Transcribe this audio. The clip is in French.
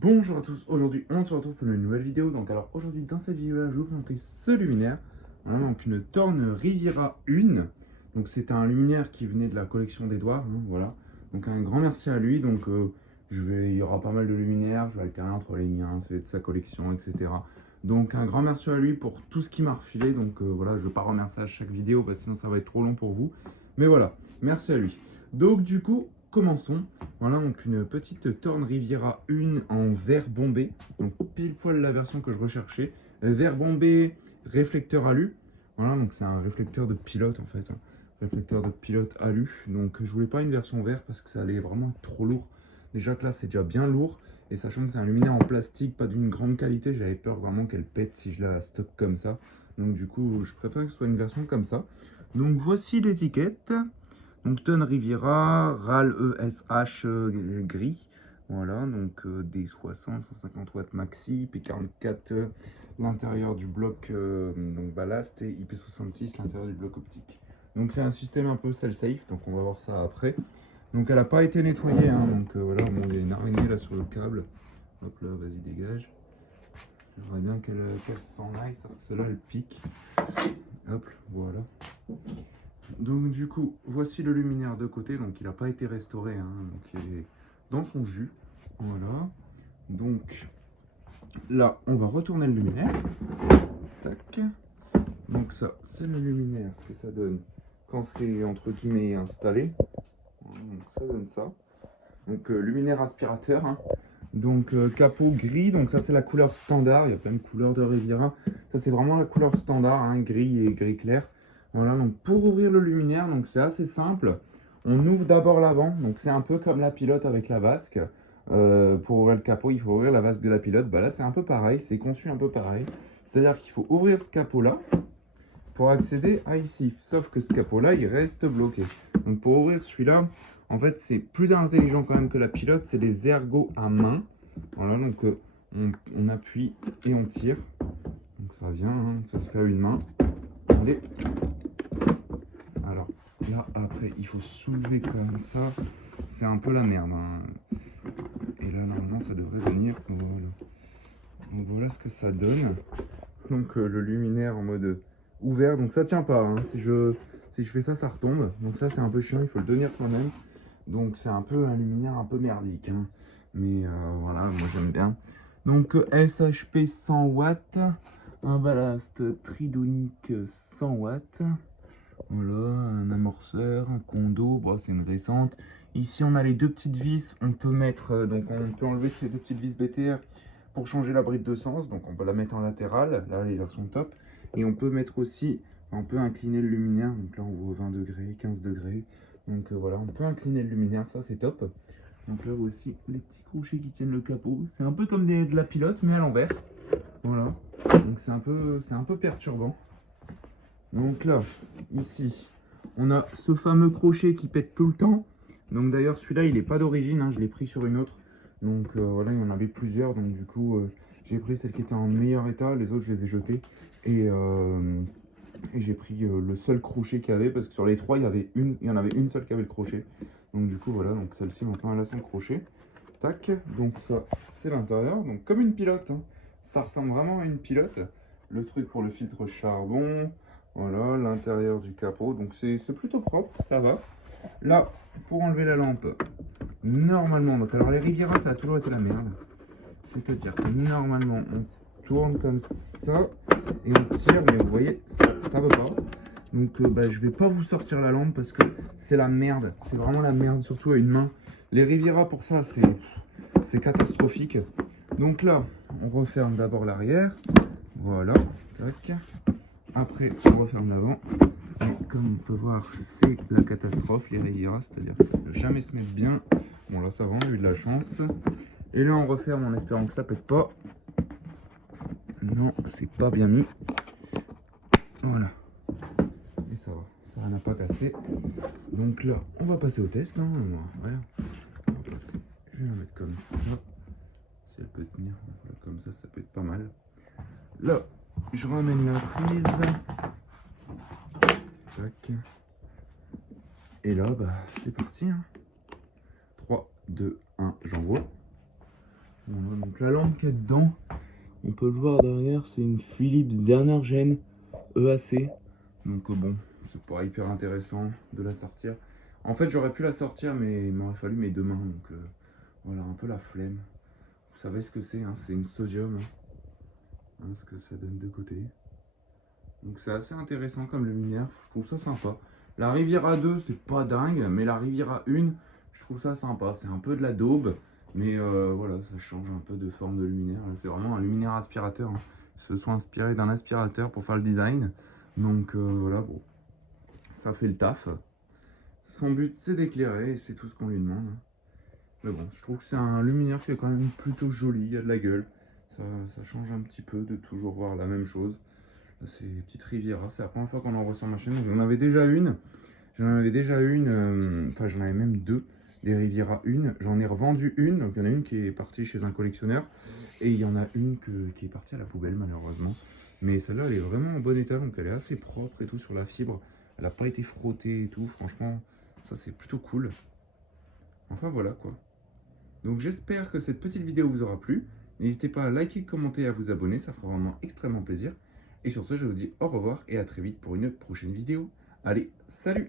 Bonjour à tous, aujourd'hui on se retrouve pour une nouvelle vidéo. Donc alors aujourd'hui dans cette vidéo là je vais vous présenter ce luminaire. Voilà, donc une Thorn Riviera 1. Donc c'est un luminaire qui venait de la collection d'Edouard, voilà. Donc un grand merci à lui. Donc il y aura pas mal de luminaires, je vais alterner entre les miens, celui de sa collection, etc. Donc un grand merci à lui pour tout ce qu'il m'a refilé. Donc voilà, je ne vais pas remercier à chaque vidéo parce que sinon ça va être trop long pour vous. Mais voilà, merci à lui. Donc du coup, commençons. Voilà, donc une petite Thorn Riviera 1 en verre bombé. Donc pile poil la version que je recherchais. Verre bombé, réflecteur alu. Voilà, donc c'est un réflecteur de pilote en fait. Réflecteur de pilote alu. Donc je voulais pas une version verre parce que ça allait vraiment être trop lourd. Déjà que là c'est déjà bien lourd. Et sachant que c'est un luminaire en plastique, pas d'une grande qualité, j'avais peur vraiment qu'elle pète si je la stocke comme ça. Donc du coup, je préfère que ce soit une version comme ça. Donc voici l'étiquette. Donc Thorn Riviera, RAL ESH gris. Voilà, donc D60, 150 watts maxi, P44, l'intérieur du bloc donc ballast, et IP66, l'intérieur du bloc optique. Donc c'est un système un peu cell-safe, donc on va voir ça après. Donc elle n'a pas été nettoyée, donc voilà, bon, il y a une araignée là sur le câble. Hop là, vas-y dégage. J'aimerais bien qu'elle s'en aille, sauf que celle-là elle pique. Hop, voilà. Donc du coup, voici le luminaire de côté, donc il n'a pas été restauré, donc il est dans son jus. Voilà. Donc là, on va retourner le luminaire. Tac. Donc ça, c'est le luminaire, ce que ça donne quand c'est entre guillemets installé. Donc ça donne ça. Donc luminaire aspirateur. Donc capot gris, donc ça c'est la couleur standard, il y a plein de couleurs de Riviera. Ça c'est vraiment la couleur standard, gris et gris clair. Voilà, donc pour ouvrir le luminaire, donc c'est assez simple. On ouvre d'abord l'avant, donc c'est un peu comme la pilote avec la vasque. Pour ouvrir le capot, il faut ouvrir la vasque de la pilote. Bah là c'est un peu pareil, c'est conçu un peu pareil. C'est-à-dire qu'il faut ouvrir ce capot-là pour accéder à ici. Sauf que ce capot-là, il reste bloqué. Donc pour ouvrir celui-là, en fait, c'est plus intelligent quand même que la pilote. C'est des ergots à main. Voilà, donc on appuie et on tire. Donc ça vient, ça se fait à une main. Allez. Alors là, après, il faut soulever comme ça. C'est un peu la merde. Et là, normalement, ça devrait venir. Voilà. Donc voilà ce que ça donne. Donc le luminaire en mode ouvert, donc ça tient pas, si je fais ça, ça retombe, donc ça c'est un peu chiant, il faut le tenir soi-même, donc c'est un peu un luminaire un peu merdique, mais voilà, moi j'aime bien. Donc SHP 100 watts, un ballast tridonique 100 watts, voilà, un amorceur, un condo, bon, c'est une récente. Ici on a les deux petites vis, on peut mettre, donc on peut enlever ces deux petites vis BTR pour changer la bride de sens, donc on peut la mettre en latéral, là les versions top, et on peut mettre aussi, on peut incliner le luminaire, donc là on voit 20 degrés, 15 degrés, donc voilà, on peut incliner le luminaire, ça c'est top. Donc là voici les petits crochets qui tiennent le capot, c'est un peu comme de la pilote mais à l'envers, voilà, donc c'est un peu perturbant. Donc là, ici, on a ce fameux crochet qui pète tout le temps. Donc d'ailleurs, celui-là, il n'est pas d'origine, je l'ai pris sur une autre. Donc voilà, il y en avait plusieurs. Donc du coup, j'ai pris celle qui était en meilleur état. Les autres, je les ai jetés. Et j'ai pris le seul crochet qu'il y avait. Parce que sur les trois, il y en avait une seule qui avait le crochet. Donc du coup, voilà. Donc celle-ci, maintenant, elle a son crochet. Tac. Donc ça, c'est l'intérieur. Donc comme une pilote. Ça ressemble vraiment à une pilote. Le truc pour le filtre charbon. Voilà, l'intérieur du capot. Donc c'est plutôt propre, ça va. Là, pour enlever la lampe, normalement, donc alors les Riviera, ça a toujours été la merde. C'est-à-dire que normalement, on tourne comme ça et on tire, mais vous voyez, ça veut pas. Donc je vais pas vous sortir la lampe parce que c'est la merde. C'est vraiment la merde, surtout à une main. Les Riviera, pour ça, c'est catastrophique. Donc là, on referme d'abord l'arrière. Voilà, tac. Après, on referme l'avant. Et comme on peut voir, c'est la catastrophe, les Riviera, c'est-à-dire que ça ne peut jamais se mettre bien. Bon, là, ça va, on a eu de la chance. Et là, on referme en espérant que ça pète pas. Non, c'est pas bien mis. Voilà. Et ça va, ça n'a pas cassé. Donc là, on va passer au test. Voilà. On va passer. Je vais la mettre comme ça. Si elle peut tenir, voilà, comme ça peut être pas mal. Là, je ramène la prise. Tac. Et là, c'est parti. 3, 2, 1, j'envoie. Voilà, donc la lampe qu'il y a dedans, on peut le voir derrière, c'est une Philips dernière gêne EAC. Donc bon, c'est pas hyper intéressant de la sortir. En fait, j'aurais pu la sortir, mais il m'aurait fallu mes deux mains. Donc voilà, un peu la flemme. Vous savez ce que c'est, hein, c'est une sodium. Hein, ce que ça donne de côté. Donc c'est assez intéressant comme luminaire, je trouve ça sympa. La Riviera 2, c'est pas dingue, mais la Riviera 1, je trouve ça sympa. C'est un peu de la daube, mais voilà, ça change un peu de forme de luminaire. C'est vraiment un luminaire aspirateur, hein. Ils se sont inspirés d'un aspirateur pour faire le design. Donc voilà, bon, ça fait le taf. Son but, c'est d'éclairer, et c'est tout ce qu'on lui demande. Mais bon, je trouve que c'est un luminaire qui est quand même plutôt joli, il y a de la gueule. Ça change un petit peu de toujours voir la même chose. C'est une petite Riviera, c'est la première fois qu'on en voit sur ma chaîne. J'en avais déjà une, enfin j'en avais même deux, des Riviera 1. J'en ai revendu une, donc il y en a une qui est partie chez un collectionneur, et il y en a une qui est partie à la poubelle malheureusement. Mais celle-là, elle est vraiment en bon état, donc elle est assez propre et tout sur la fibre. Elle n'a pas été frottée et tout, franchement, ça c'est plutôt cool. Enfin voilà quoi. Donc j'espère que cette petite vidéo vous aura plu. N'hésitez pas à liker, commenter et à vous abonner, ça fera vraiment extrêmement plaisir. Et sur ce, je vous dis au revoir et à très vite pour une prochaine vidéo. Allez, salut!